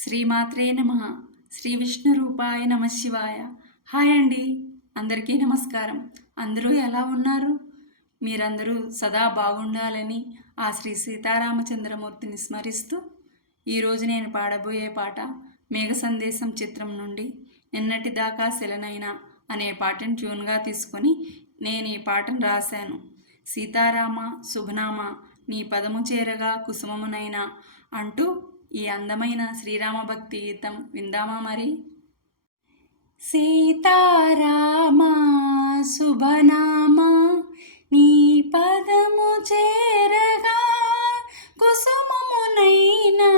శ్రీమాత్రే నమః. శ్రీ విష్ణు రూపాయ నమః శివాయ. హాయ్ అండి, అందరికీ నమస్కారం. అందరూ ఎలా ఉన్నారు? మీరందరూ సదా బాగుండాలని ఆ శ్రీ సీతారామచంద్రమూర్తిని స్మరిస్తూ ఈరోజు నేను పాడబోయే పాట మేఘ సందేశం చిత్రం నుండి నిన్నటి దాకా సెలనైనా అనే పాటను ట్యూన్గా తీసుకొని నేను ఈ పాటను రాశాను. సీతారామ శుభనామ నీ పదము చేరగా కుసుమమునైనా అంటూ ఈ అందమైన శ్రీరామ భక్తి గీతం విందామా మరి? సీతారామ శుభనామ నీ పదము చేరగా కుసుమమునైనా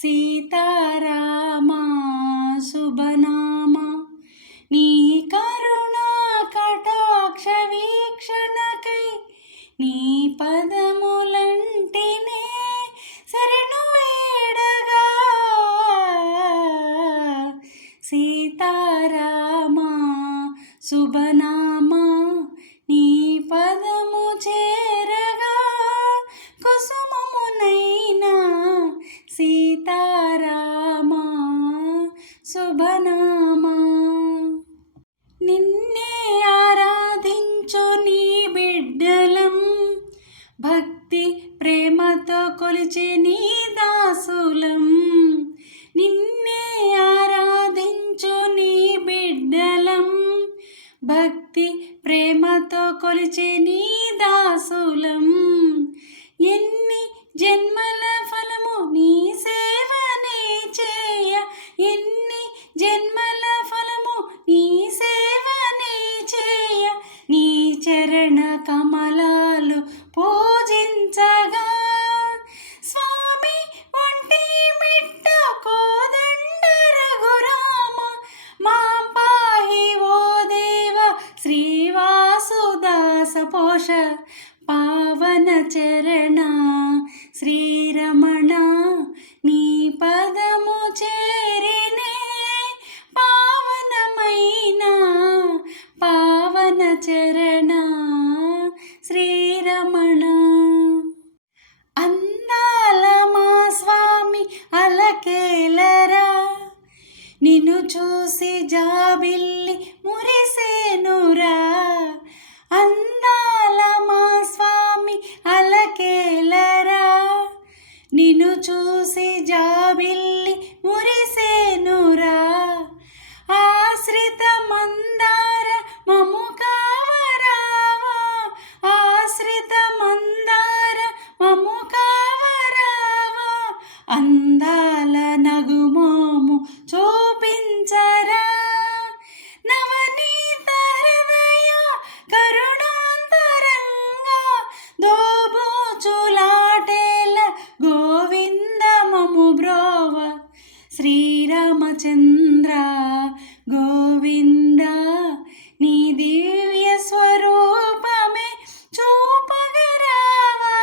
సీతారామ శుభనామ నీ కరుణా కటాక్ష వీక్షణకై నీ పదములంటినే శరణు వేడగా సీతారామ శుభనామ నీ పదము చేరగా కుసుమమునైనా సీతారామ శుభనామ. నిన్నే ఆరాధించు నీ బిడ్డలం, భక్తి ప్రేమతో కొలిచే నీ దాసులం. నిన్నే ఆరాధించు నీ బిడ్డలం, భక్తి ప్రేమతో కొలిచే నీ దాసులం. ఎన్ని జన్మల ఫలము నీ సేవనే చేయ, ఎన్ని జన్మల ఫలము నీ సేవనే చేయ, నీ చరణ కమలాలు పూజించగా స్వామి ఒంటి మిట్ట కోదండ రఘురామ మా పాహి ఓ దేవ శ్రీవాసుదాస పోష పావన చరణ శ్రీరమణ నీ పదము చేరినే పావనమైన పావన చరణ శ్రీరమణ. అందాల మా స్వామి అలకేలరా, నిన్ను చూసి జాబిల్లి మురిసేనురా. అందాల మా స్వామి అలకేలరా, నిన్ను చూసి జాబిల్లి మురిసేనురా. ఆశ్రిత మందార మము కావరావా, ఆశ్రిత మందార మము కావరావా. అందాల నగుమోము చూపించరా, నవనీత హృదయ కరుణాంతరంగా దోబూచులాటేల గోవిందమము బ్రోవ. శ్రీరామచంద్ర గోవింద నీ దివ్య స్వరూపమే చూపగరావా.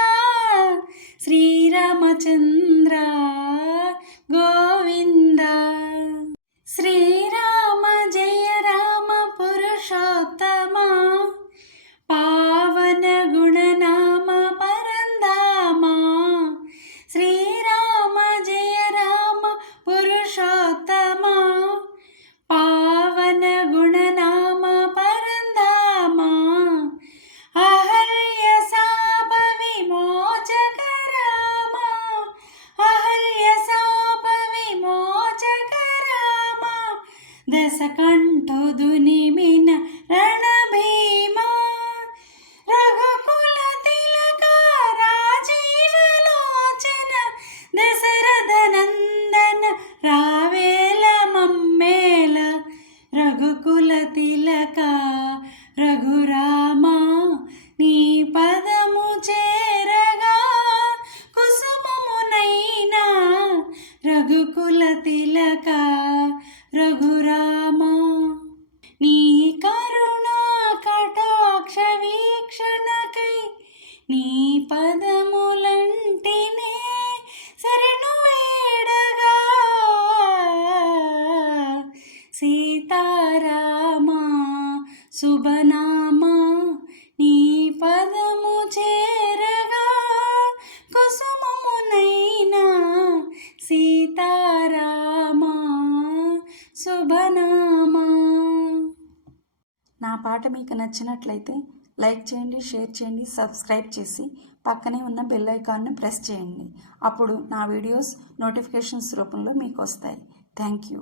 శ్రీరామచంద్ర గోవింద. శ్రీరామ జయ రామ పురుషోత్తమ పావన గుణనామ పరంధామ. శ్రీరామ జయ రామ పురుషోత్తమ పావన గుణనామ పరంధామ. అహల్య శాప విమోచక రామ, అహల్య శాప విమోచక రామ. దశకంఠుదునిమిన రణభీమా, రఘుకుల తిలక రాజీవలోచన. దశరథ నందన రావేల మమ్మేల, రఘుకుల తిలక రఘురామ నీ పదము చేరగా కుసుమమునైనా రఘుకుల తిలక రఘురామ. నీ కరుణా కటాక్ష వీక్షణకై నీ పదములంటినే శరణు వేడగా సీతారామ శుభనామ నీ పదము చేరగా కుసుమమునైనా సీతా సీతారామా శుభనామా. నా పాట మీకు నచ్చినట్లయితే లైక్ చేయండి, షేర్ చేయండి, సబ్స్క్రైబ్ చేసి పక్కనే ఉన్న బెల్ ఐకాన్ను ప్రెస్ చేయండి. అప్పుడు నా వీడియోస్ నోటిఫికేషన్స్ రూపంలో మీకు వస్తాయి. Thank you.